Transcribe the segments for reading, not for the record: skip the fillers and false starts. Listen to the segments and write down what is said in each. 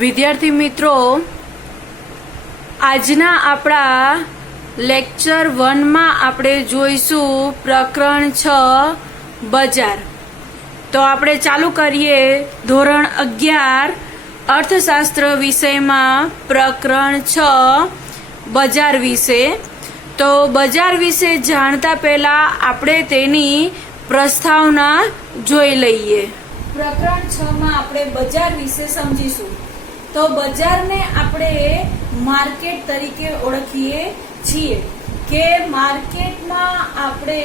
વિદ્યાર્થી મિત્રો, આજના આપણા લેક્ચર 1 માં આપણે જોઈશું પ્રકરણ 6 બજાર. તો આપણે ચાલુ કરીએ ધોરણ 11 અર્થશાસ્ત્ર વિષયમાં પ્રકરણ 6 બજાર વિશે. તો બજાર વિશે જાણતા પહેલા આપણે તેની પ્રસ્તાવના જોઈ લઈએ. પ્રકરણ 6 માં આપણે બજાર વિશે સમજીશું. તો બજારને આપણે માર્કેટ તરીકે ઓળખીએ છીએ કે માર્કેટમાં આપણે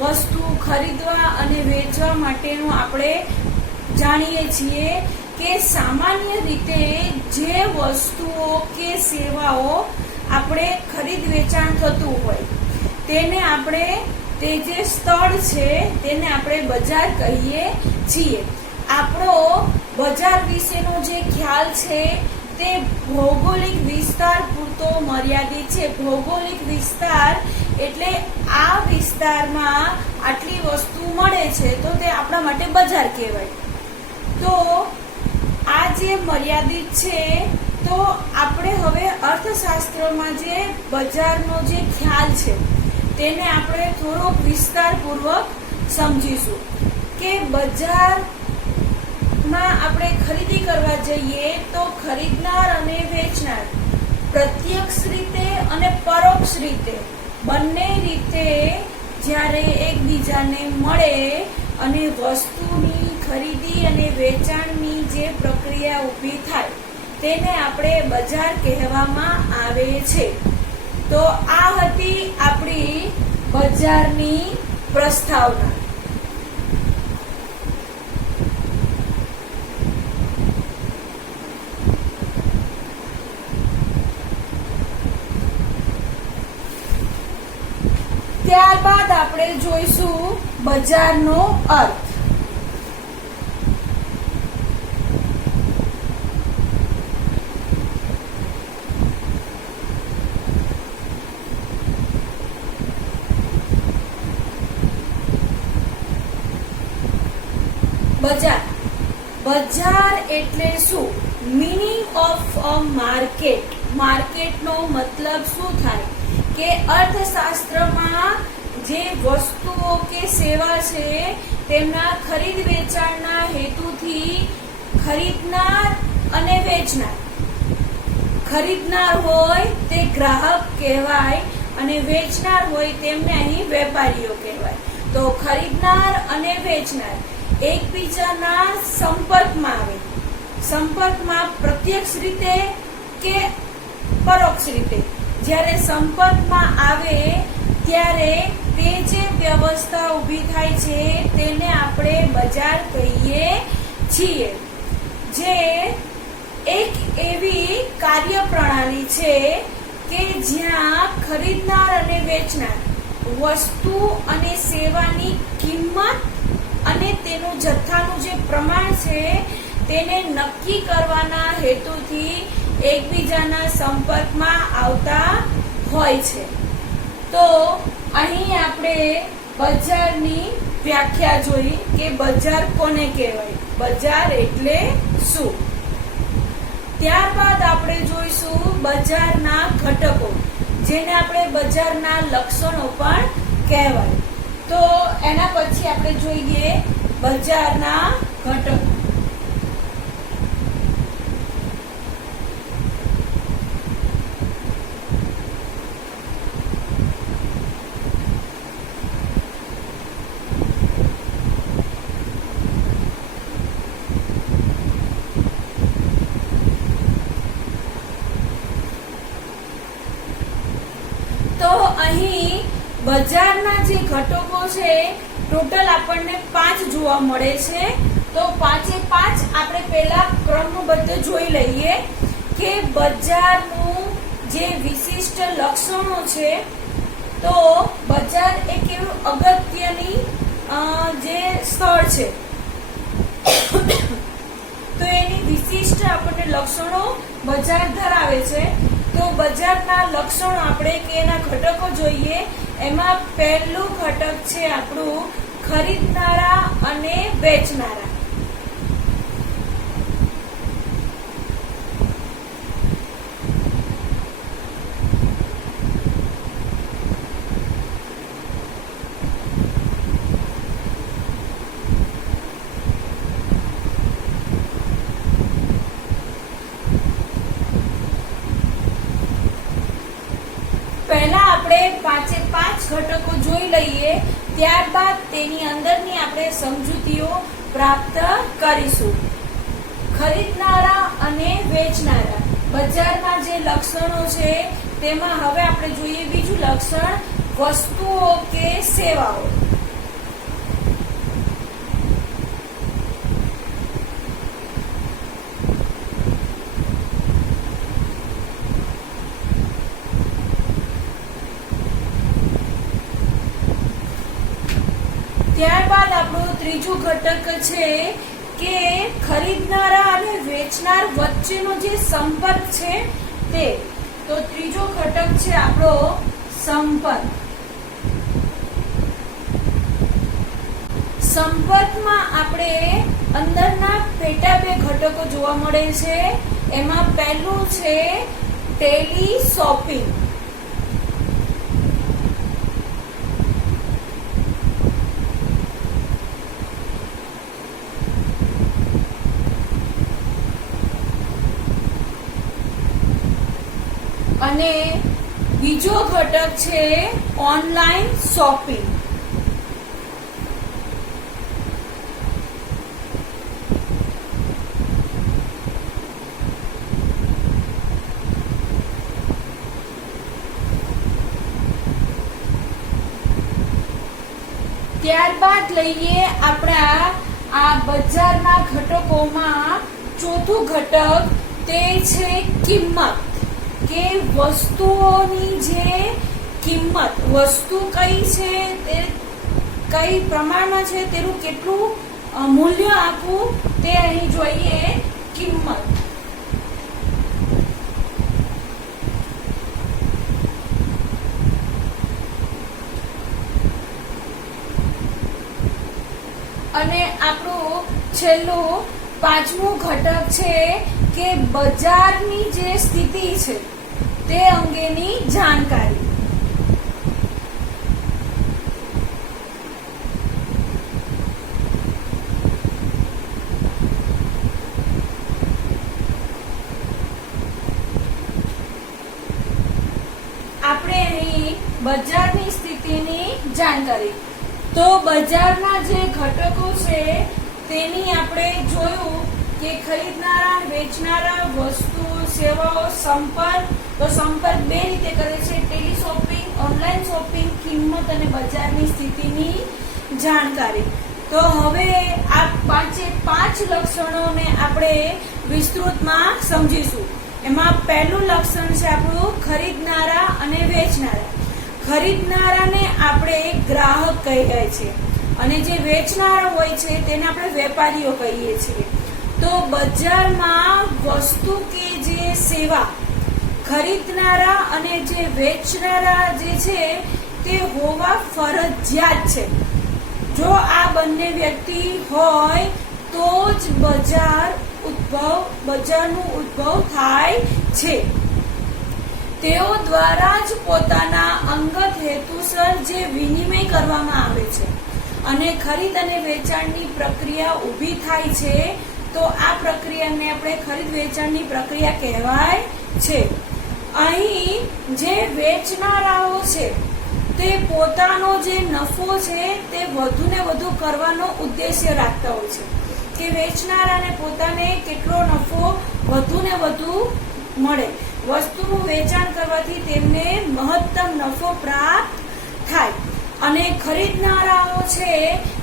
વસ્તુ ખરીદવા અને વેચવા માટેનું આપણે જાણીએ છીએ કે સામાન્ય રીતે જે વસ્તુઓ કે સેવાઓ આપણે ખરીદ વેચાણ થતું હોય તેને આપણે તે જે સ્થળ છે તેને આપણે બજાર કહીએ છીએ. આપણો બજાર વિશેનો જે ખ્યાલ છે તે ભૌગોલિક વિસ્તાર પૂરતો મર્યાદિત છે. ભૌગોલિક વિસ્તાર એટલે આ વિસ્તારમાં આટલી વસ્તુ મળે છે તો તે આપણા માટે બજાર કહેવાય. તો આ જે મર્યાદિત છે તો આપણે હવે અર્થશાસ્ત્રમાં જે બજારનો જે ખ્યાલ છે તેને આપણે થોડોક વિસ્તારપૂર્વક સમજીશું કે બજારમાં આપણે ખરીદી કરવા જઈએ તો ખરીદનાર અને વેચનાર પ્રત્યક્ષ રીતે અને પરોક્ષ રીતે બંને રીતે જ્યારે એકબીજાને મળે અને વસ્તુની ખરીદી અને વેચાણની જે પ્રક્રિયા ઊભી થાય તેને આપણે બજાર કહેવામાં આવે છે. તો આ હતી આપણી બજારની પ્રસ્તાવના. ત્યારબાદ આપણે જોઈશું બજારનો અર્થ. બજાર એટલે શું? Meaning of a market. માર્કેટનો મતલબ શું થાય કે અર્થશાસ્ત્રમાં જે વસ્તુઓ કે સેવા છે તેમના ખરીદ વેચાણના હેતુથી ખરીદનાર અને વેચનાર, ખરીદનાર હોય તે ગ્રાહક કહેવાય અને વેચનાર હોય તેમને અહીં વેપારીઓ કહેવાય. તો ખરીદનાર અને વેચનાર એકબીજાના સંપર્કમાં આવે. સંપર્કમાં પ્રત્યક્ષ રીતે કે પરોક્ષ રીતે જ્યારે સંપર્કમાં આવે ત્યારે તે જે વ્યવસ્થા ઊભી થાય છે તેને આપણે બજાર કહીએ છીએ. જે એક એવી કાર્યપ્રણાલી છે કે જ્યાં ખરીદનાર અને વેચનાર વસ્તુ અને સેવાની કિંમત અને તેનું જથ્થાનું જે પ્રમાણ છે તેને નક્કી કરવાના હેતુથી એકબીજાના સંપર્કમાં આવતા હોય છે. તો અહીં આપણે બજારની વ્યાખ્યા જોઈ કે બજાર કોને કહેવાય, બજાર એટલે શું. ત્યારબાદ આપણે જોઈશું બજારના ઘટકો, જેને આપણે બજારના લક્ષણો પણ કહેવાય. તો એના પછી આપણે જોઈએ બજારના ઘટકો. તો અહીં બજારના જે ઘટકો છે ટોટલ આપણને 5 જોવા મળે છે. તો 5 આપણે પહેલા ક્રમબદ્ધ જોઈ લઈએ કે બજારનું જે વિશિષ્ટ લક્ષણો છે. તો બજાર એક એવું અગત્યની જે સ્થળ છે તો એની વિશિષ્ટ આપણને લક્ષણો બજાર ધરાવે છે. તો બજારના લક્ષણો આપણે કે એના ઘટકો જોઈએ. એમાં પહેલું ઘટક છે આપણું ખરીદનારા અને વેચનારા. આપણે 5 ઘટકો જોઈ લઈએ, ત્યારબાદ તેની અંદરની આપણે સમજૂતીઓ પ્રાપ્ત કરીશું. ખરીદનારા અને વેચનારા બજારમાં જે લક્ષણો છે તેમાં હવે આપણે જોઈએ બીજું લક્ષણ, વસ્તુઓ કે સેવાઓ. ત્યારબાદ આપણું ત્રીજું ઘટક છે કે ખરીદનારા અને વેચનાર વચ્ચેનો જે સંપર્ક છે તે. તો ત્રીજો ઘટક છે આપણો સંપર્ક. સંપર્કમાં આપણે અંદરના પેટા બે ઘટકો જોવા મળે છે. એમાં પહેલું છે ટેલી શોપિંગ. અને બીજો ઘટક છે ઓનલાઈન શોપિંગ. ત્યારબાદ લઈએ આપણા આ બજારના ઘટકોમાં ચોથું ઘટક, તે છે કિંમત. કે વસ્તુઓની જે કિંમત, વસ્તુ કઈ છે તે કઈ પ્રમાણમાં છે, તેનું કેટલું મૂલ્ય આપવું તે અહીં જોઈએ કિંમત. અને આપણું છેલ્લું પાંચમું ઘટક છે કે બજારની જે સ્થિતિ છે તે અંગેની જાણકારી. આપણે અહીં બજારની સ્થિતિની જાણકારી. તો બજારના જે ઘટકો છે તેની આપણે જોયું કે ખરીદનારા વેચનારા વસ્તુઓ સેવાઓ સંપર્ક. તો સંપર્ક બે રીતે કરે છે, ટેલી શોપિંગ, ઓનલાઈન શોપિંગ, કિંમત અને બજારની સ્થિતિની જાણકારી. તો હવે આ 5 લક્ષણોને આપણે વિસ્તૃતમાં સમજીશું. એમાં પહેલું લક્ષણ છે આપણું ખરીદનારા અને વેચનારા. ખરીદનારાને આપણે ગ્રાહક કહીએ છીએ અને જે વેચનારા હોય છે તેને આપણે વેપારીઓ કહીએ છીએ. તો બજારમાં વસ્તુ કે જે સેવા ખરીદનારા અને જે વેચનારા જે છે તે હોવા ફરજિયાત છે. જો આ બંને વ્યક્તિ હોય તો જ બજારનું ઉદ્ભવ થાય છે. તેઓ દ્વારા જ પોતાના અંગત હેતુસર જે વિનિમય કરવામાં આવે છે અને ખરીદ અને વેચાણની પ્રક્રિયા ઊભી થાય છે, તો આ પ્રક્રિયાને આપણે ખરીદ વેચાણની પ્રક્રિયા કહેવાય છે. અહીં જે વેચનારાઓ છે તે પોતાનો જે નફો છે તે વધુ ને વધુ કરવાનો ઉદ્દેશ્ય રાખતા હોય છે કે વેચનારાને પોતાને કેટલો નફો વધુ ને વધુ મળે. વસ્તુનું વેચાણ કરવાથી તેમને મહત્તમ નફો પ્રાપ્ત થાય. અને ખરીદનારાઓ છે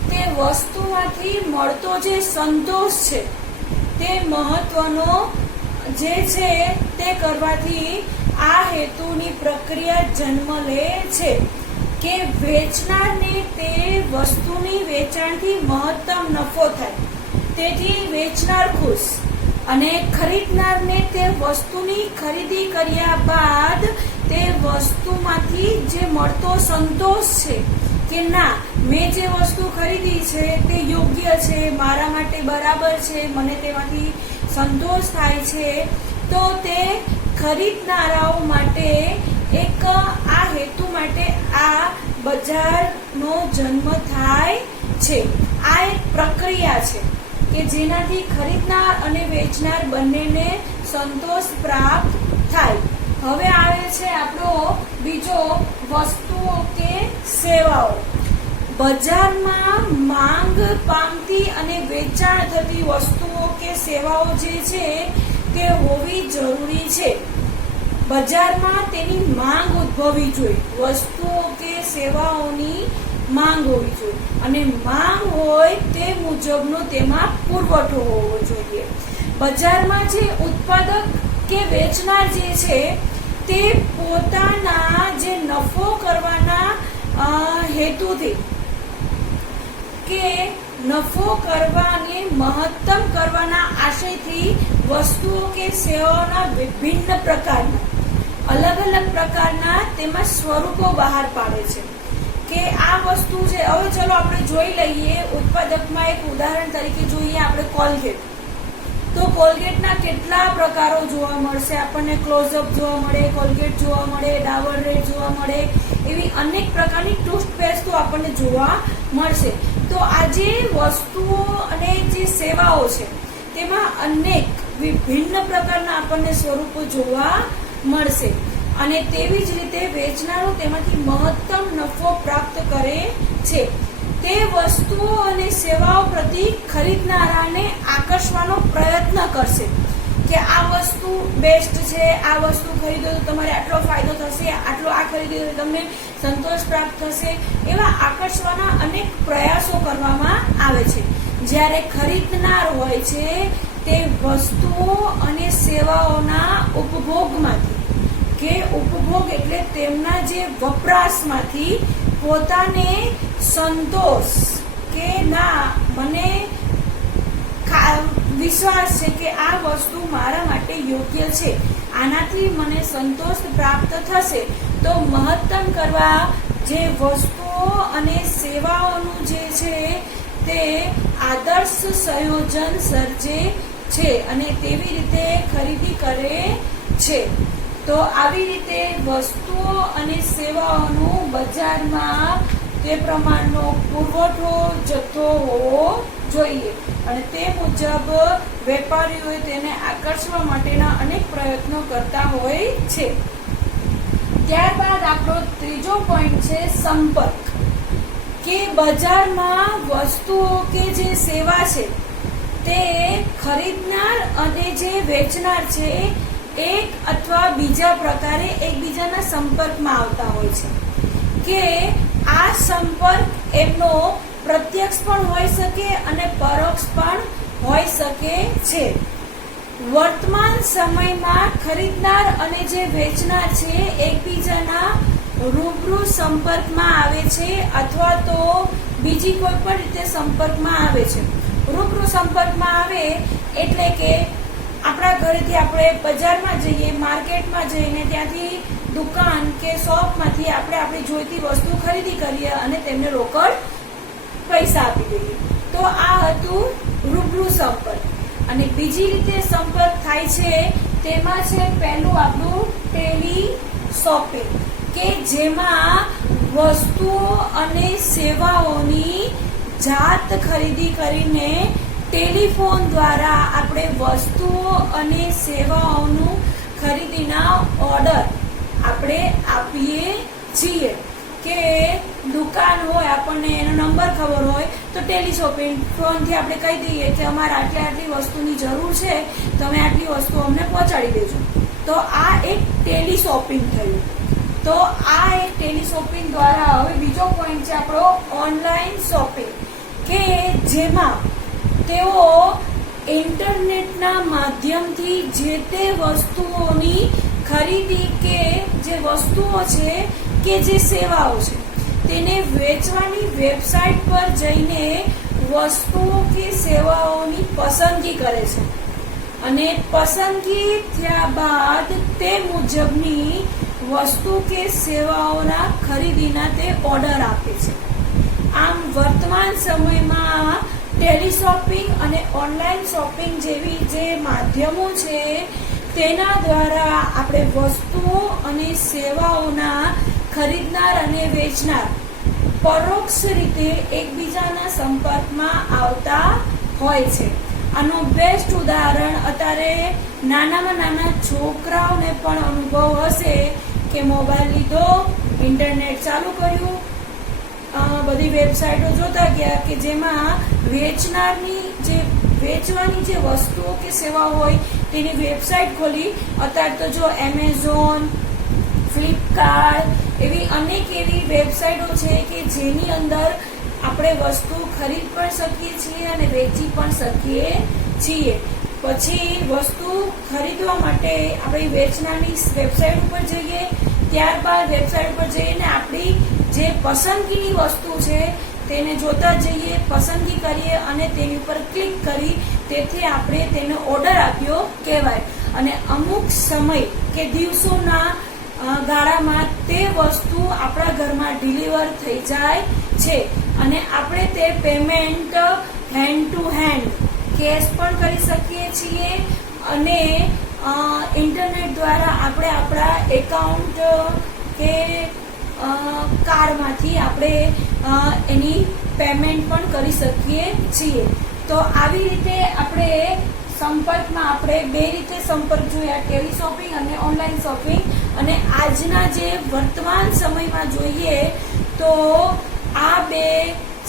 તે વસ્તુમાંથી મળતો જે સંતોષ છે તે મહત્વનો જે છે તે કરવાથી આ હેતુની પ્રક્રિયા જન્મ લે છે કે વેચનારને તે વસ્તુની વેચાણથી મહત્તમ નફો થાય, તેથી વેચનાર ખુશ અને ખરીદનારને તે વસ્તુની ખરીદી કર્યા બાદ તે વસ્તુમાંથી જે મળતો સંતોષ છે કે ના, મેં જે વસ્તુ ખરીદી છે તે યોગ્ય છે, મારા માટે બરાબર છે, મને તેમાંથી સંતોષ થાય છે, તો તે ખરીદનારાઓ માટે એક આ હેતુ માટે આ બજારનો જન્મ થાય છે. આ એક પ્રક્રિયા છે કે જેનાથી ખરીદનાર અને વેચનાર બંનેને સંતોષ પ્રાપ્ત થાય. હવે આવે છે આપણો બીજો વસ્તુઓ કે સેવાઓ. બજારમાં માંગ પામતી અને વેચાણ થતી વસ્તુઓ કે સેવાઓ જે છે તે હોવી જરૂરી છે. બજારમાં તેની માંગ ઉદ્ભવવી જોઈએ, વસ્તુઓ કે સેવાઓની માંગ હોવી જોઈએ અને માંગ હોય તે મુજબનો તેમાં પુરવઠો હોવો જોઈએ. બજારમાં જે ઉત્પાદક કે વેચનાર જે છે તે પોતાના જે નફો કરવાના હેતુથી કે નફો કરવાને મહત્તમ કરવાના આશયથી વસ્તુઓ કે સેવાઓના વિભિન્ન પ્રકારના અલગ અલગ પ્રકારના તેમાં સ્વરૂપો બહાર પાડે છે કે આ વસ્તુ છે. હવે ચલો આપણે જોઈ લઈએ ઉત્પાદકમાં એક ઉદાહરણ તરીકે જોઈએ આપણે કોલગેટ. તો કોલગેટના કેટલા પ્રકારો જોવા મળશે આપણને. ક્લોઝઅપ જોવા મળે, કોલગેટ જોવા મળે, ડાબર રેડ જોવા મળે, એવી અનેક પ્રકારની ટૂથપેસ્ટો આપણને જોવા મળશે. તો આ જે વસ્તુઓ અને જે સેવાઓ છે તેમાં અનેક વિભિન્ન પ્રકારના આપણને સ્વરૂપો જોવા મળશે અને તેવી જ રીતે વેચનારો તેમાંથી મહત્તમ નફો પ્રાપ્ત કરે છે. તે વસ્તુઓ અને સેવાઓ પ્રતિ ખરીદનારાને આકર્ષવાનો પ્રયત્ન કરશે કે આ વસ્તુ બેસ્ટ છે, આ વસ્તુ ખરીદો તો તમારે આટલો ફાયદો થશે, આટલો આ ખરીદો તો તમને સંતોષ પ્રાપ્ત થશે. એવા આકર્ષવાના અનેક પ્રયાસો કરવામાં આવે છે. જ્યારે ખરીદનાર હોય છે તે વસ્તુઓ અને સેવાઓના ઉપભોગમાંથી કે ઉપભોગ એટલે તેમના જે વપરાશમાંથી પોતાને સંતોષ કે ના મને વિશ્વાસ છે કે આ વસ્તુ મારા માટે યોગ્ય છે, આનાથી મને સંતોષ પ્રાપ્ત થશે, તો મહત્તમ કરવા જે વસ્તુઓ અને સેવાઓનું જે છે તે આદર્શ સંયોજન સર્જે છે અને તેવી રીતે ખરીદી કરે છે. તો આવી રીતે વસ્તુઓ અને સેવાઓનું બજારમાં તે પ્રમાણનો પુરવઠો જથ્થો હોવો જોઈએ અને તે મુજબ વેપારીઓ તેને આકર્ષવા માટેના અનેક પ્રયત્નો કરતા હોય છે. ત્યારબાદ આપણો ત્રીજો પોઈન્ટ છે સંપર્ક. કે બજારમાં વસ્તુઓ કે જે સેવા છે તે ખરીદનાર અને જે વેચનાર છે એક અથવા બીજા પ્રકારે એકબીજાના સંપર્કમાં આવતા હોય છે કે આ સંપર્ક એમનો પ્રત્યક્ષ પણ હોઈ શકે અને પરોક્ષ પણ હોઈ શકે છે. વર્તમાન સમયમાં ખરીદનાર અને જે વેચનાર છે એકબીજાના રૂબરૂ સંપર્કમાં આવે છે અથવા તો બીજી કોઈ પણ રીતે સંપર્કમાં આવે છે. રૂબરૂ સંપર્કમાં આવે એટલે કે આપણા ઘરેથી આપણે બજારમાં જઈએ, માર્કેટમાં જઈને ત્યાંથી દુકાન કે શોપમાંથી આપણે આપણી જોઈતી વસ્તુ ખરીદી કરીએ અને તેમને રોકડ પૈસા આપી દઈએ. તો આ હતું રૂબરૂ સંપર્ક. અને બીજી રીતે સંપર્ક થાય છે તેમાં છે પહેલું આપણું ટેલી શોપિંગ કે જેમાં વસ્તુઓ અને સેવાઓની જાત ખરીદી કરીને ટેલિફોન દ્વારા આપણે વસ્તુઓ અને સેવાઓનું ખરીદીના ઓર્ડર આપણે આપીએ છીએ. કે દુકાન હોય આપણને એનો નંબર ખબર હોય તો ટેલી શોપિંગ ફોનથી આપણે કહી દઈએ કે અમારે આટલી વસ્તુની જરૂર છે, તમે આટલી વસ્તુ અમને પહોંચાડી દેજો. તો આ એક ટેલી શોપિંગ થયું. તો આ એક ટેલી શોપિંગ દ્વારા હવે બીજો પોઈન્ટ છે આપણો ઓનલાઈન શોપિંગ કે જેમાં તેઓ ઇન્ટરનેટના માધ્યમથી જે તે વસ્તુઓની ખરીદી કે જે વસ્તુઓ છે કે જે સેવાઓ છે તેને વેચવાની વેબસાઇટ પર જઈને વસ્તુઓ કે સેવાઓની પસંદગી કરે છે અને પસંદગી થયા બાદ તે મુજબની વસ્તુ કે સેવાઓના ખરીદીના તે ઓર્ડર આપે છે. આમ વર્તમાન સમયમાં ટેલી શોપિંગ અને ઓનલાઈન શોપિંગ જેવી જે માધ્યમો છે તેના દ્વારા આપણે વસ્તુઓ અને સેવાઓના ખરીદનાર અને વેચનાર પરોક્ષ રીતે એકબીજાના સંપર્કમાં આવતા હોય છે આનો બેસ્ટ ઉદાહરણ અત્યારે નાનામાં નાના છોકરાઓને પણ અનુભવ હશે કે મોબાઈલ લીધો, ઇન્ટરનેટ ચાલુ કર્યું, બધી વેબસાઇટો જોતા ગયા કે જેમાં વેચવાની જે વસ્તુઓ કે સેવાઓ હોય તેની વેબસાઇટ ખોલી. અત્યારે તો જો એમેઝોન, ફ્લિપકાર્ટ એવી અનેક એવી વેબસાઇટો છે કે જેની અંદર આપણે વસ્તુ ખરીદ પણ શકીએ છીએ અને વેચી પણ શકીએ છીએ. પછી વસ્તુ ખરીદવા માટે આપણે વેચનારની વેબસાઇટ ઉપર જઈએ, ત્યારબાદ વેબસાઇટ ઉપર જઈને આપણી જે પસંદગીની વસ્તુ છે તેને જોતા જઈએ, પસંદગી કરીએ અને તેની ઉપર ક્લિક કરી તેથી આપણે તેનો ઓર્ડર આપ્યો કહેવાય. અને અમુક સમય કે દિવસોના ગાળામાં તે વસ્તુ આપણા ઘરમાં ડિલિવર થઈ જાય છે અને આપણે તે payment hand to hand cash પણ કરી શકીએ છીએ અને ઇન્ટરનેટ દ્વારા આપણે આપણા એકાઉન્ટ કે કાર્ડમાંથી આપણે એની પેમેન્ટ પણ કરી શકીએ છીએ. તો આવી રીતે આપણે સંપર્કમાં આપણે બે રીતે સંપર્ક જોયા, ટેલી શોપિંગ અને ઓનલાઈન શોપિંગ. અને આજના જે વર્તમાન સમયમાં જોઈએ તો આ બે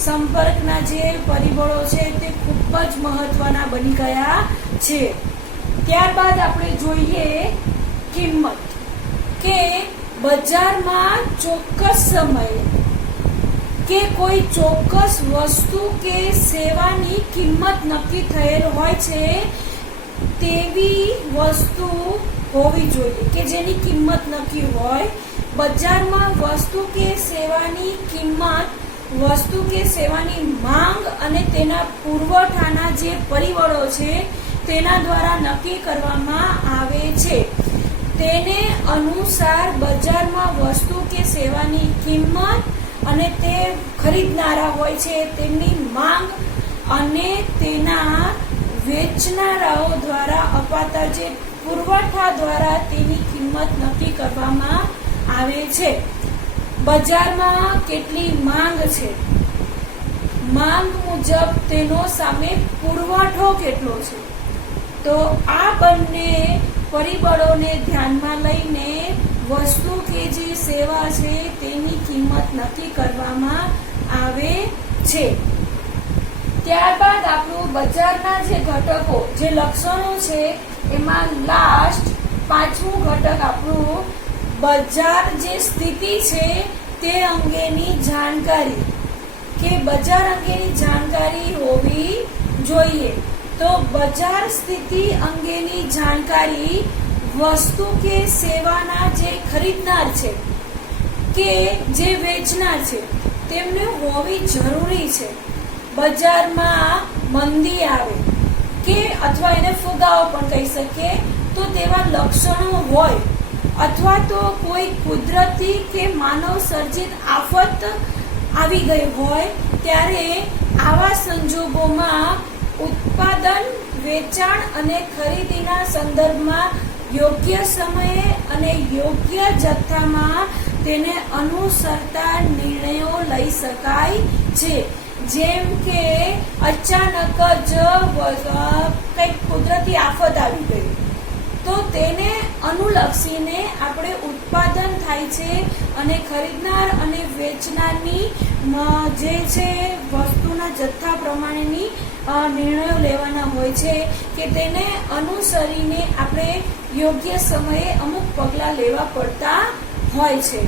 સંપર્કના જે પરિબળો છે તે ખૂબ જ મહત્વના બની ગયા છે. ત્યારબાદ આપણે જોઈએ કિંમત, કે બજારમાં ચોક્કસ સમયે કે કોઈ ચોક્કસ વસ્તુ કે સેવાની કિંમત નક્કી થયેલ હોય છે તેવી વસ્તુ હોવી જોઈએ કે જેની કિંમત નક્કી હોય. બજારમાં વસ્તુ કે સેવાની કિંમત વસ્તુ કે સેવાની માંગ અને તેના પુરવઠાના જે પરિબળો છે તેના દ્વારા નક્કી કરવામાં આવે છે. તેને અનુસાર બજારમાં વસ્તુ કે સેવાની કિંમત અને તે ખરીદનારા હોય છે તેમની માંગ અને તેના વેચનારાઓ દ્વારા અપાતા જે પુરવઠા દ્વારા તેની કિંમત નક્કી કરવામાં આવે છે. બજારમાં કેટલી માંગ છે, માંગ મુજબ તેનો સામે પુરવઠો કેટલો છે. તો આ બંને પરિબળોને ધ્યાનમાં લઈને વસ્તુ કે જે સેવા છે તેની કિંમત નક્કી કરવામાં આવે છે. ત્યારબાદ આપણું બજારના જે ઘટકો, જે લક્ષણો છે એમાં લાસ્ટ પાંચમું ઘટક આપણું બજાર જે સ્થિતિ છે તે અંગેની જાણકારી, કે બજાર અંગેની જાણકારી હોવી જોઈએ. તો બજાર સ્થિતિ અંગેની જાણકારી વસ્તુ કે સેવાના જે ખરીદનાર છે કે જે વેચનાર છે તેમને હોવી જરૂરી છે. બજારમાં મંદી આવે કે અથવા એને ફુગાવો પણ કહી શકીએ તો તેવા લક્ષણો હોય અથવા તો કોઈ કુદરતી કે માનવ સર્જિત આફત આવી ગઈ હોય ત્યારે આવા સંજોગોમાં ઉત્પાદન, વેચાણ અને ખરીદીના સંદર્ભમાં યોગ્ય સમયે અને યોગ્ય જથ્થામાં તેને અનુસરતા નિર્ણયો લઈ શકાય છે. જેમ કે અચાનક જ કંઈક કુદરતી આફત આવી ગઈ તો તેને અનુલક્ષીને આપણે ઉત્પાદન થાય છે અને ખરીદનાર અને વેચનારની જે છે વસ્તુના જથ્થા પ્રમાણેની નિર્ણયો લેવાના હોય છે કે તેને અનુસરીને આપણે યોગ્ય સમયે અમુક પગલાં લેવા પડતા હોય છે.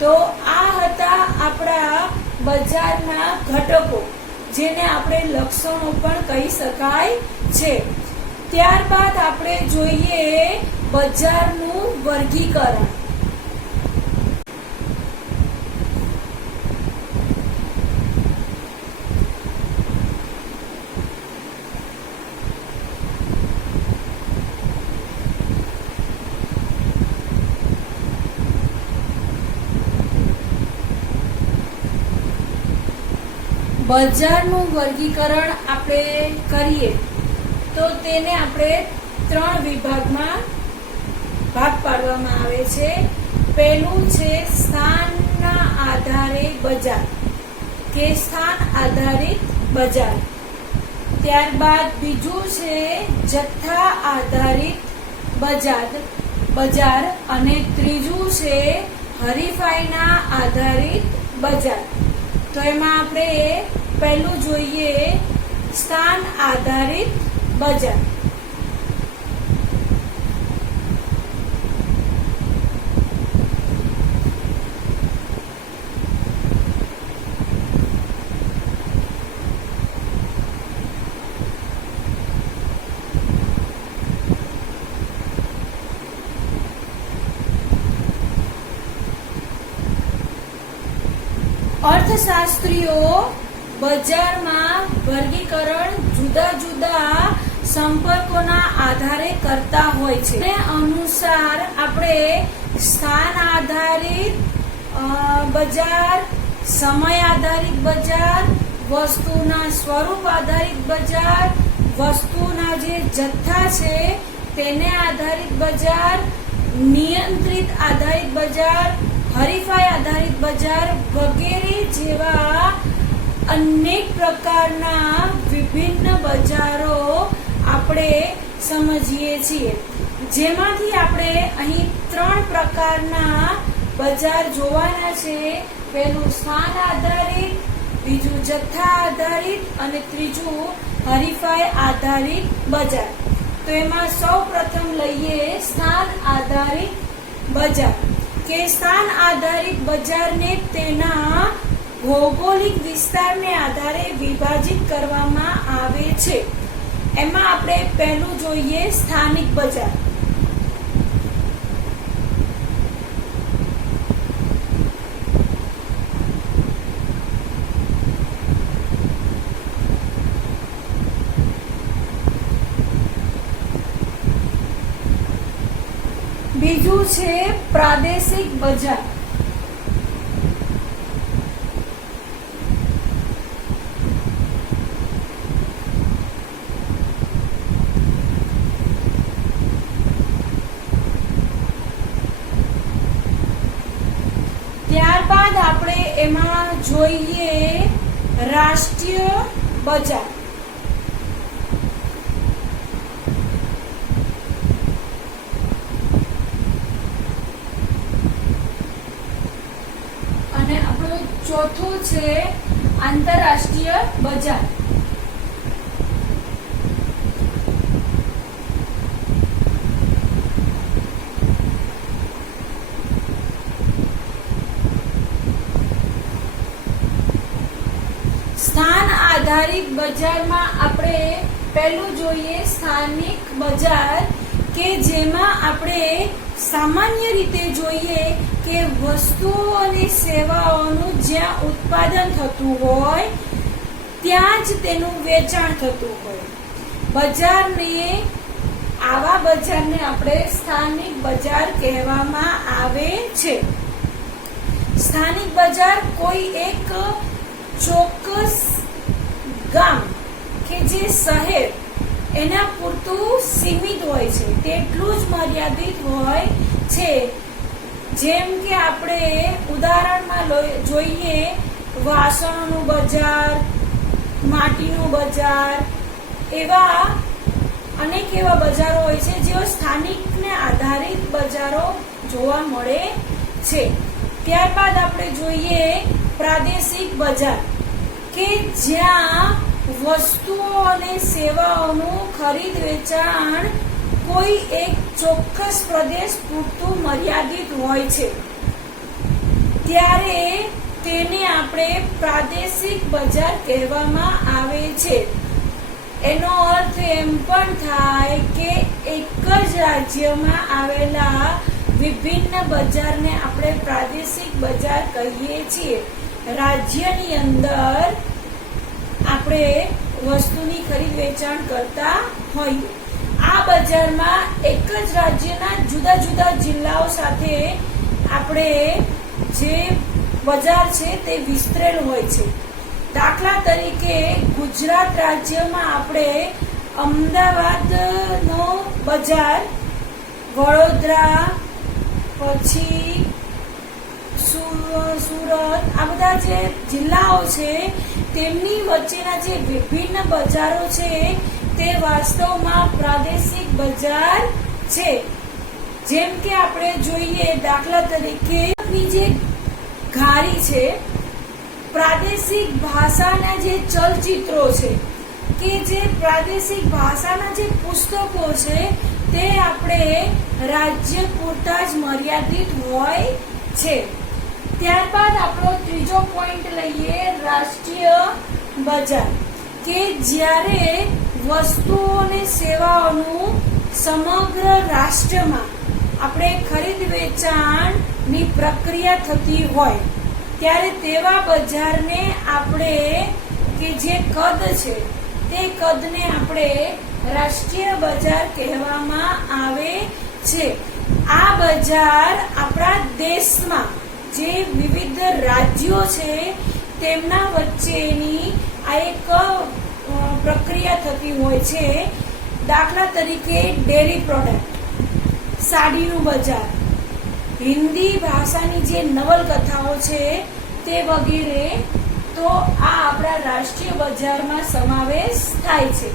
તો આ હતા આપણા બજારના ઘટકો, જેને આપણે લક્ષણો પણ કહી શકાય છે. ત્યારબાદ આપણે જોઈએ બજારનું વર્ગીકરણ. બજારનું વર્ગીકરણ આપણે કરીએ તો તેને આપણે 3 વિભાગમાં ભાગ પાડવામાં આવે છે. પહેલું છે સ્થાનના આધારે બજાર કે સ્થાન આધારિત બજાર. ત્યારબાદ બીજું છે જથ્થા આધારિત બજાર અને ત્રીજું છે હરીફાઈના આધારિત બજાર. તો એમાં આપણે પહેલું જોઈએ સ્થાન આધારિત બજાર. અર્થશાસ્ત્રીઓ બજારમાં વર્ગીકરણ જુદા જુદા સંપર્કોના આધારે કરતા હોય છે. તે અનુસાર આપણે સ્થાન આધારિત બજાર, સમય આધારિત બજાર, વસ્તુના સ્વરૂપ આધારિત બજાર, વસ્તુના જે જથ્થા છે તેને આધારિત બજાર, નિયંત્રિત આધારિત બજાર, હરીફાઈ આધારિત બજાર વગેરે જેવા અનેક પ્રકારના વિભિન્ન બજારો આપણે સમજીએ છીએ. જેમાંથી આપણે અહીં 3 પ્રકારના બજાર જોવાના છે. પહેલું સ્થાન આધારિત, બીજું જથ્થા આધારિત અને ત્રીજું હરીફાઈ આધારિત બજાર. તો એમાં સૌ પ્રથમ લઈએ સ્થાન આધારિત બજાર. કે સ્થાન આધારિત બજારને તેના ભૌગોલિક વિસ્તારને આધારે વિભાજિત કરવામાં આવે છે. એમાં આપણે પહેલું જોઈએ સ્થાનિક બજાર. બીજું છે પ્રાદેશિક બજાર. ત્યારબાદ આપણે એમાં જોઈએ રાષ્ટ્રીય બજાર. અને આપણું ચોથું છે આંતરરાષ્ટ્રીય બજાર. સ્થાન આધારિત બજારમાં આપણે પહેલું જોઈએ સ્થાનિક બજાર, કે જેમાં આપણે સામાન્ય રીતે જોઈએ કે વસ્તુઓ અને સેવાઓનું જ્યાં ઉત્પાદન થતું હોય ત્યાં જ તેનું વેચાણ થતું હોય. આવા બજારને આપણે સ્થાનિક બજાર કહેવામાં આવે છે. સ્થાનિક બજાર કોઈ એક ચોક્કસ ગામ કે જે શહેર એના પૂરતું સીમિત હોય છે, તેટલું જ મર્યાદિત હોય છે. જેમ કે આપણે ઉદાહરણમાં જોઈએ વાસણોનું બજાર, માટીનું બજાર, એવા અનેક એવા બજારો હોય છે જેઓ સ્થાનિકને આધારિત બજારો જોવા મળે છે. ત્યારબાદ આપણે જોઈએ પ્રાદેશિક બજાર, કે જ્યાં વસ્તુઓ અને સેવાઓનું ખરીદ વેચાણ કોઈ એક ચોક્કસ પ્રદેશ પૂરતું મર્યાદિત હોય છે, ત્યારે તેને આપણે પ્રાદેશિક બજાર કહેવામાં આવે છે. એનો અર્થ એમ પણ થાય કે એક જ રાજ્યમાં આવેલા વિભિન્ન બજારને આપણે પ્રાદેશિક બજાર કહીએ છીએ. રાજ્યની અંદર આપણે વસ્તુની ખરીદ વેચાણ કરતા હોઈએ. આ બજારમાં એક જ રાજ્યના જુદા જુદા જિલ્લાઓ સાથે આપણે જે બજાર છે તે વિસ્તરેલ હોય છે. દાખલા તરીકે ગુજરાત રાજ્યમાં આપણે અમદાવાદનો બજાર, વડોદરા, પછી સુરત આ બધા જે જિલ્લાઓ છે તેમની વચ્ચેના જે વિભિન્ન બજારો છે તે વાસ્તવમાં પ્રાદેશિક બજાર છે. જેમ કે આપણે જોઈએ દાખલા તરીકે જે ઘારી છે, પ્રાદેશિક ભાષાના જે ચલચિત્રો છે કે જે પ્રાદેશિક ભાષાના જે પુસ્તકો છે તે આપણે રાજ્ય પૂરતા જ મર્યાદિત હોય છે. ત્યારબાદ આપણો ત્રીજો પોઈન્ટ લઈએ, રાષ્ટ્રીય બજાર, કે જ્યારે વસ્તુઓ અને સેવાઓનું સમગ્ર રાષ્ટ્રમાં આપણે ખરીદ વેચાણની પ્રક્રિયા થતી હોય ત્યારે તેવા બજારને આપણે કે જે કદ છે તે કદને આપણે રાષ્ટ્રીય બજાર કહેવામાં આવે છે. આ બજાર આપણા દેશમાં જે વિવિધ રાજ્યો છે તેમના વચ્ચેની આ એક પ્રક્રિયા થતી હોય છે. દાખલા તરીકે ડેરી પ્રોડક્ટ, સાડીનું બજાર, હિન્દી ભાષાની જે નવલકથાઓ છે તે વગેરે, તો આ આપણા રાષ્ટ્રીય બજારમાં સમાવેશ થાય છે.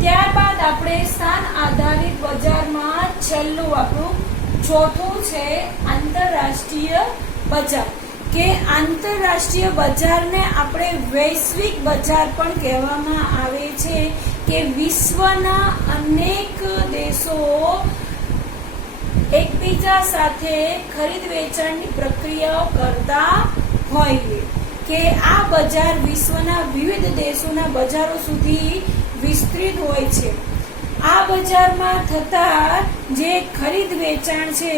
ત્યારબાદ આપણે સ્થાન આધારિત બજારમાં છેલ્લું આપણું ચોથું છે આંતરરાષ્ટ્રીય બજાર, કે આંતરરાષ્ટ્રીય બજારને આપણે વૈશ્વિક બજાર પણ કહેવામાં આવે છે, કે વિશ્વના અનેક દેશો એકબીજા સાથે ખરીદ વેચાણની પ્રક્રિયાઓ કરતા હોય, કે આ બજાર વિશ્વના વિવિધ દેશોના બજારો સુધી વિસ્તૃત હોય છે. આ બજારમાં થતા જે ખરીદ વેચાણ છે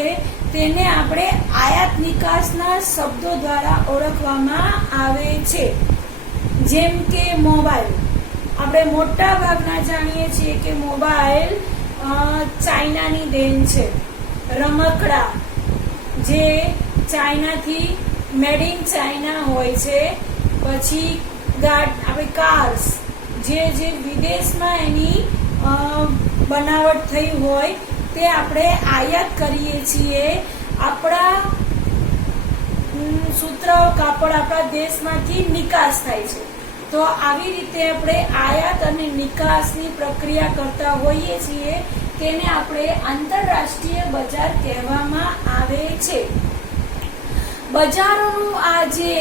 તેને આપણે આયાત નિકાસના શબ્દો દ્વારા ઓળખવામાં આવે છે. જેમ કે મોબાઈલ, આપણે મોટા ભાગના જાણીએ છીએ કે મોબાઈલ ચાઇનાની દેન છે. રમકડા જે ચાઇનાથી મેડ ઇન ચાઇના હોય છે. પછી આપણે કાર્સ જે વિદેશમાં એની બનાવટ થઈ હોય તે આપણે આયાત કરીએ છીએ. આપણા સૂતરાઓ કાપડ આપણા દેશમાંથી નિકાસ થાય છે. તો આવી રીતે આપણે આયાત અને નિકાસની પ્રક્રિયા કરતા હોઈએ છીએ, તેને આપણે આંતરરાષ્ટ્રીય બજાર કહેવામાં આવે છે. બજારોનું આ જે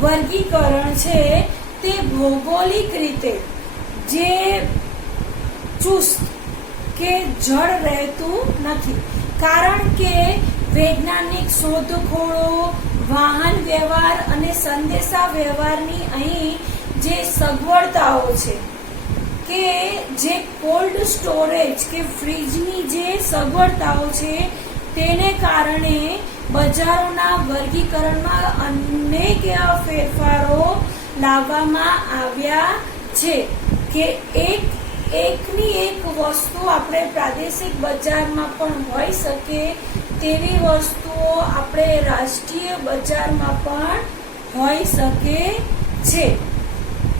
વર્ગીકરણ છે તે ભૌગોલિક રીતે જે ચુસ્ત કે જળ રહેતું નથી, કારણ કે વૈજ્ઞાનિક શોધખોળો, વાહન વ્યવહાર અને સંદેશા વ્યવહારની અહીં જે સગવડતાઓ છે, કે જે કોલ્ડ સ્ટોરેજ કે ફ્રીજની જે સગવડતાઓ છે તેને કારણે બજારોના વર્ગીકરણમાં અનેક એવા ફેરફારો લાવવામાં આવ્યા છે, કે એકની એક વસ્તુ આપણે પ્રાદેશિક બજારમાં પણ હોઈ શકે તેવી વસ્તુઓ આપણે રાષ્ટ્રીય બજારમાં પણ હોઈ શકે છે.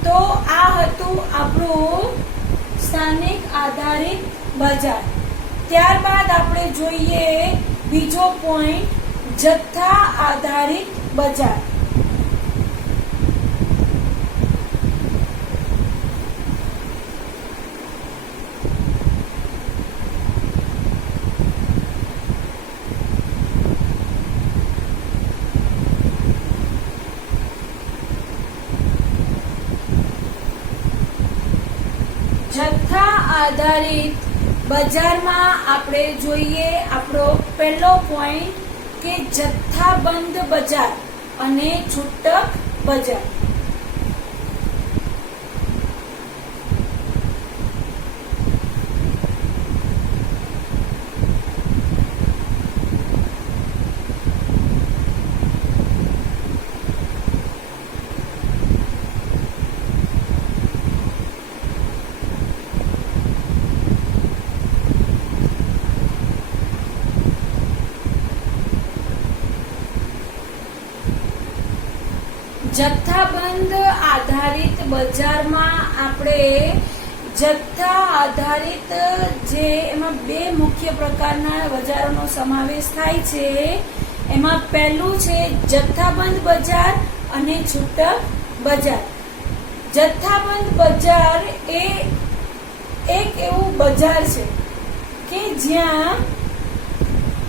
તો આ હતું આપણું સ્થાનિક આધારિત બજાર. ત્યારબાદ આપણે જોઈએ બીજો પોઈન્ટ, જથ્થા આધારિત બજાર. જથ્થા આધારિત બજારમાં આપણે જોઈએ આપણો પહેલો પોઈન્ટ કે જથ્થાબંધ બજાર અને છૂટક બજાર. જથ્થાબંધ આધારિત બજારમાં આપણે જથ્થા આધારિત જે એમાં બે મુખ્ય પ્રકારના બજારોનો સમાવેશ થાય છે, એમાં પહેલું છે જથ્થાબંધ બજાર અને છૂટક બજાર. જથ્થાબંધ બજાર એ એક એવું બજાર છે કે જ્યાં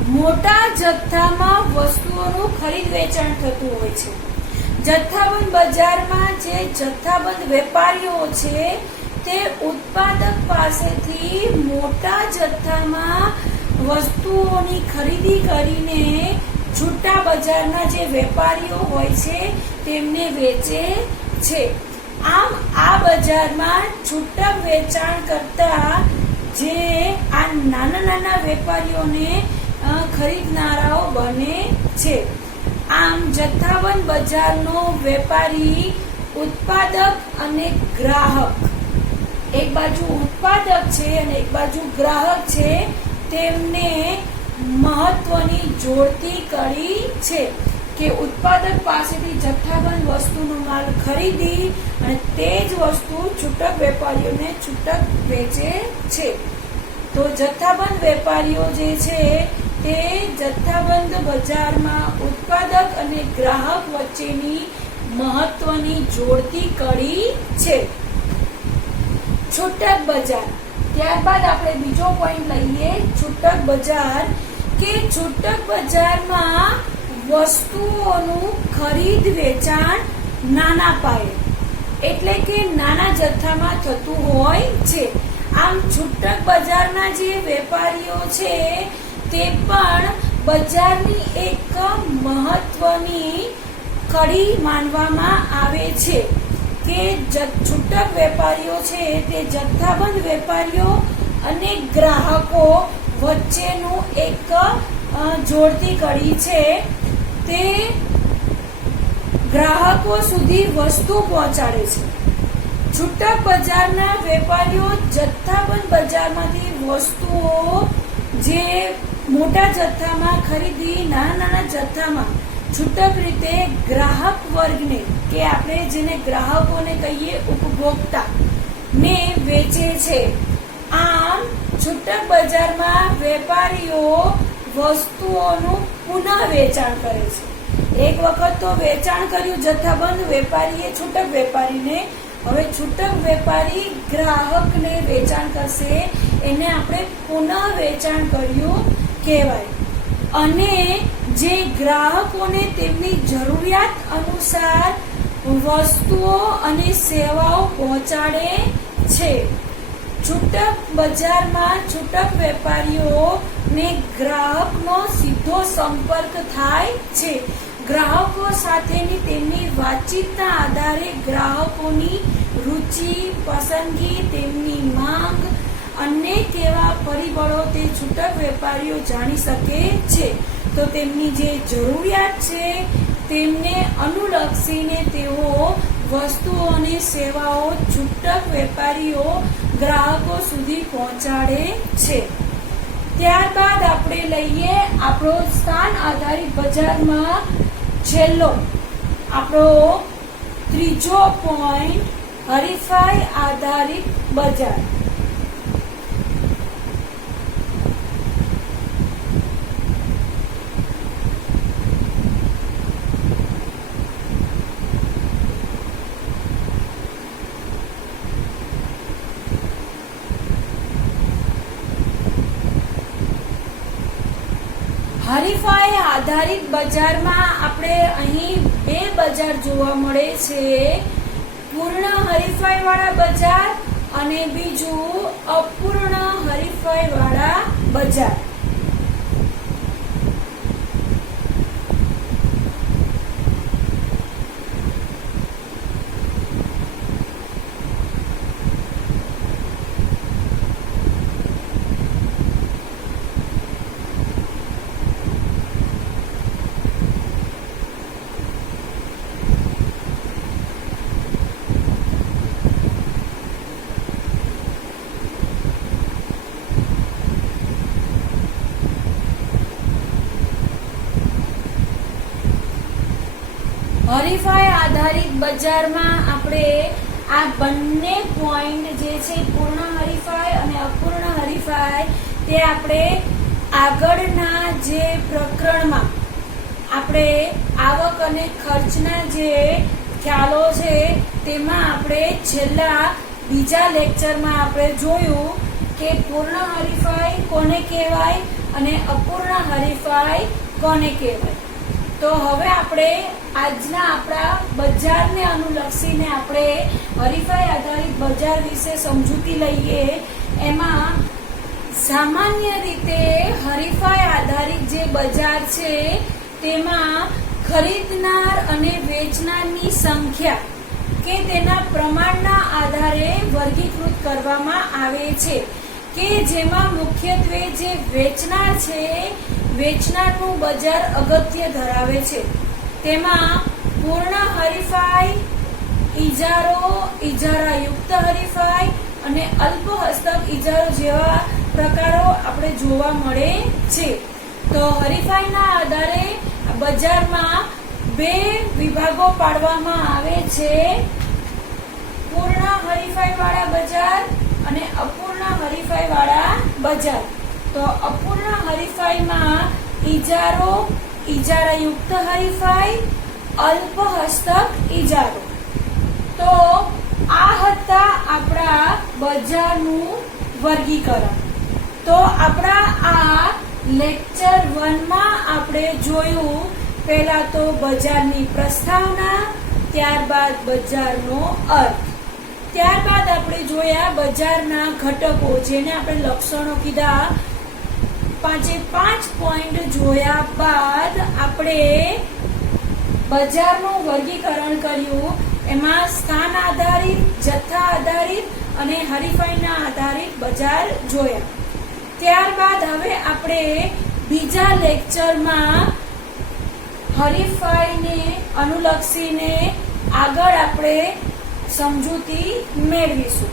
મોટા જથ્થામાં વસ્તુઓનું ખરીદ વેચાણ થતું હોય છે. જથ્થાબંધ બજારમાં જે જથ્થાબંધ વેપારીઓ છે તે ઉત્પાદક પાસેથી મોટા જથ્થામાં વસ્તુઓની ખરીદી કરીને છૂટા બજારના જે વેપારીઓ હોય છે તેમને વેચે છે. આમ આ બજારમાં છૂટક વેચાણ કરતા જે આ નાના નાના વેપારીઓને ખરીદનારાઓ બને છે. આમ જથ્થાબંધ બજારનો વેપારી ઉત્પાદક અને ગ્રાહક, એક બાજુ ઉત્પાદક છે અને એક બાજુ ગ્રાહક છે, તેમને મહત્વની જોડતી કડી છે કે ઉત્પાદક પાસેથી જથ્થાબંધ વસ્તુનો માલ ખરીદી અને તે જ વસ્તુ છૂટક વેપારીઓને છૂટક વેચે છે. તો જથ્થાબંધ વેપારીઓ જે છે તે જથ્થાબંધ બજારમાં ઉત્પાદક અને ગ્રાહક વચ્ચેની મહત્વની જોડતી કડી છે. છૂટક બજાર. ત્યારબાદ આપણે બીજો પોઈન્ટ લઈએ, છૂટક બજાર. કે છૂટક બજારમાં વસ્તુઓનું ખરીદ વેચાણ નાના પાયે એટલે કે નાના જથ્થામાં થતું હોય છે. આમ છૂટક બજારના જે વેપારીઓ છે તે પણ બજારની એક મહત્વની કડી માનવામાં આવે છે કે છૂટક વેપારીઓ છે તે જથ્થાબંધ વેપારીઓ અને ગ્રાહકો વચ્ચેનું એક જોડતી કડી છે. તે ગ્રાહકો સુધી વસ્તુ પહોંચાડે છે. છૂટક બજારના વેપારીઓ જથ્થાબંધ બજારમાંથી વસ્તુઓ જે મોટા જથ્થામાં ખરીદી નાના નાના જથ્થામાં છૂટક રીતે ગ્રાહક વર્ગને, કે આપણે જેને ગ્રાહકોને કહીએ ઉપભોક્તા, ને વેચે છે. આમ છૂટક બજારમાં વેપારીઓ વસ્તુઓનું પુનઃ વેચાણ કરે છે. એક વખત તો વેચાણ કર્યું જથ્થાબંધ વેપારીએ છૂટક વેપારીને, હવે છૂટક વેપારી ગ્રાહકને વેચાણ કરશે, એને આપણે પુનઃ વેચાણ કર્યું કહેવાય. અને જે ગ્રાહકોને તેમની જરૂરિયાત અનુસાર વસ્તુઓ અને સેવાઓ પહોંચાડે છે. છૂટક બજારમાં છૂટક વેપારીઓ ને ગ્રાહકનો સીધો સંપર્ક થાય છે. ગ્રાહકો સાથેની તેમની વાતચીતના આધારે ગ્રાહકોની રુચિ, પસંદગી, તેમની માંગ, અનેક એવા પરિબળો તે છૂટક વેપારીઓ જાણી શકે છે. તો તેમની જે જરૂરિયાત છે તેમને અનુલક્ષીને તેઓ વસ્તુઓ અને સેવાઓ છૂટક વેપારીઓ ગ્રાહકો સુધી પહોંચાડે છે. ત્યારબાદ આપણે લઈએ આપણો સ્થાન આધારિત બજારમાં છેલ્લો આપણો ત્રીજો પોઈન્ટ, હરીફાઈ આધારિત બજાર. હરીફાઈ આધારિત બજારમાં આપણે અહીં બે બજાર જોવા મળે છે, પૂર્ણ હરીફાઈ વાળા બજાર અને બીજું અપૂર્ણ હરીફાઈ વાળા બજાર. હરીફાઈ આધારિત બજારમાં આપણે આ બંને પોઈન્ટ જે છે પૂર્ણ હરીફાઈ અને અપૂર્ણ હરીફાઈ તે આપણે આગળના જે પ્રકરણમાં આપણે આવક અને ખર્ચના જે ખ્યાલો છે તેમાં આપણે છેલ્લા બીજા લેક્ચરમાં આપણે જોયું કે પૂર્ણ હરીફાઈ કોને કહેવાય અને અપૂર્ણ હરીફાઈ કોને કહેવાય. તો હવે આપણે આજના આપણા બજારને અનુલક્ષીને આપણે હરીફાઈ આધારિત બજાર વિશે સમજૂતી લઈએ. એમાં સામાન્ય રીતે હરીફાઈ આધારિત જે બજાર છે તેમાં ખરીદનાર અને વેચનારની સંખ્યા કે તેના પ્રમાણના આધારે વર્ગીકૃત કરવામાં આવે છે કે જેમાં મુખ્યત્વે જે વેચનાર છે વેચનારનું બજાર અગત્ય ધરાવે છે. તેમાં પૂર્ણ હરીફાઈ, ઇજારો, ઇજારાયુક્ત હરીફાઈ અને અલ્પ હસ્તક ઇજારો જેવા પ્રકારો આપણે જોવા મળે છે. તો હરીફાઈના આધારે બજારમાં બે વિભાગો પાડવામાં આવે છે, પૂર્ણ હરીફાઈ વાળા બજાર અને અપૂર્ણ હરીફાઈ વાળા બજાર. તો અપૂર્ણ હરીફાઈમાં ઇજારો, ઇજારાયુક્ત હરીફાઈ, અલ્પ હસ્તક ઇજારો. તો આ હતા આપણા બજારનું વર્ગીકરણ. તો આપણા આ લેક્ચર 1 માં આપણે જોયું પહેલા તો બજારની પ્રસ્તાવના, ત્યારબાદ બજારનો અર્થ, ત્યારબાદ આપણે જોયા બજારના ઘટકો જેને આપણે લક્ષણો કીધા. 5 પોઈન્ટ જોયા બાદ આપણે બજારનું વર્ગીકરણ કર્યું. એમાં સ્થાન આધારિત, જથ્થા આધારિત અને હરીફાઈના આધારિત બજાર જોયા. ત્યારબાદ હવે આપણે બીજા લેક્ચરમાં હરીફાઈને અનુલક્ષીને આગળ આપણે સમજૂતી મેળવીશું.